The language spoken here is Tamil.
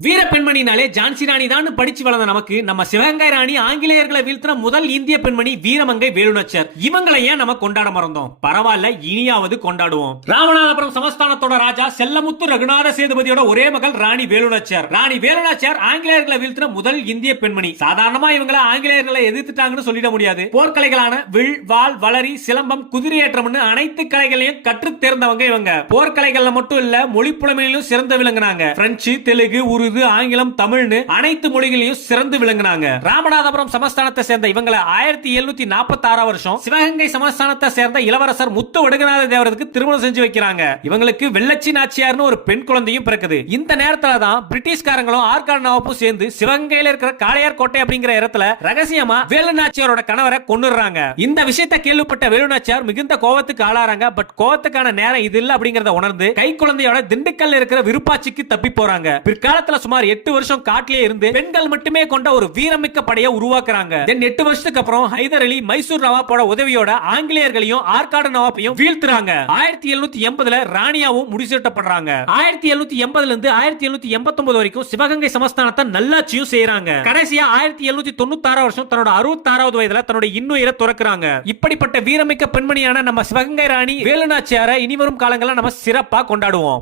வீர பெண்மணினாலே ஜான்சி ராணி தான் படிச்சு வளர்ந்த நமக்கு நம்ம சிவகங்கை ராணி ஆங்கிலேயர்களை வீழ்த்தின முதல் இந்திய பெண்மணி வீரமங்கை வேலுநாச்சியார். இவங்களை ஏன் நம்ம கொண்டாட மறந்தோம்? பரவாயில்ல, இனியாவது கொண்டாடுவோம். ராமநாதபுரம் சமஸ்தானத்தோட ராஜா செல்லமுத்து ரகுநாத சேதுபதியோட ஒரே மகள் ராணி வேலுநாச்சியார். ராணி வேலுநாச்சியார் ஆங்கிலேயர்களை வீழ்த்தின முதல் இந்திய பெண்மணி. சாதாரணமா இவங்களை ஆங்கிலேயர்களை எதிர்த்துட்டாங்கன்னு சொல்லிட முடியாது. போர்க்கலைகளான வில், வாள், வளரி, சிலம்பம், குதிரையேற்றம்னு அனைத்து கலைகளையும் கற்று தேர்ந்தவங்க இவங்க. போர்க்கலைகள்ல மட்டும் இல்ல, மொழி புலமையிலும் சிறந்து விளங்கினாங்க. பிரெஞ்சு, தெலுங்கு, உருது, ஆங்கிலம், தமிழ்னு அனைத்து மொழிகளையும் சிறந்து விளங்கினாங்க. ராமநாதபுரம் சமஸ்தானத்தை சேர்ந்த இவங்களை 1746 வருஷம் சிவகங்கை சமஸ்தானத்தை சேர்ந்த இளவரசர் முத்து வடுகநாத தேவருக்கு திருமணம் செஞ்சு வைக்கிறாங்க. இவங்களுக்கு வெள்ளச்சி நாச்சியார்னு ஒரு பெண் குழந்தையும் பிறக்குது. இந்த நேரத்துல தான் பிரிட்டிஷ்காரங்களும் ஆற்காடு நவாப்பும் சேர்ந்து சிவகங்கையில இருக்கிற காளையார் கோட்டை அப்படிங்கிற இடத்துல ரகசியமா வேலு நாச்சியாரோட கணவரை கொன்னுறாங்க. இந்த விஷயத்தை கேள்விப்பட்ட வேலு நாச்சியார் மிகுந்த கோவத்துக்கு ஆளாறாங்க. பட் கோவத்துக்கான நேரம் இது இல்ல அப்படிங்கறத உணர்ந்து கை குழந்தையோட திண்டுக்கல்ல இருக்கிற விருப்பாட்சிக்கு தப்பி போறாங்க. பிற்காலத்துல சுமார் 8 வருஷம் காட்டிலே இருந்து பெண்கள் மட்டுமே கொண்ட ஒரு வீரமிக்க படையை உருவாக்குறாங்க. 8 வருஷத்துக்கு அப்புறம் ஹைதர் அலி மைசூர் நவாப்போட உதவியோட ஆங்கிலேயர்களையும் ஆற்காடு நவாப்பையும் வீழ்த்துறாங்க. 1780ல ராணியாவும் முடிசூட்டப்படுறாங்க. 1780ல இருந்து 1789 வரைக்கும் சிவகங்கை சமஸ்தானத்தை நல்லாட்சியும் செய்யறாங்க. கடைசியா 1796 வருஷம் தன்னோட 66வது வயதுல தன்னோட இன்னுயிரை துறக்குறாங்க. இப்படிப்பட்ட வீரமிக்க பெண்மணியான நம்ம சிவகங்கை ராணி வேலுநாச்சியாரை இனிவரும் காலங்களில் நம்ம சிறப்பா கொண்டாடுவோம்.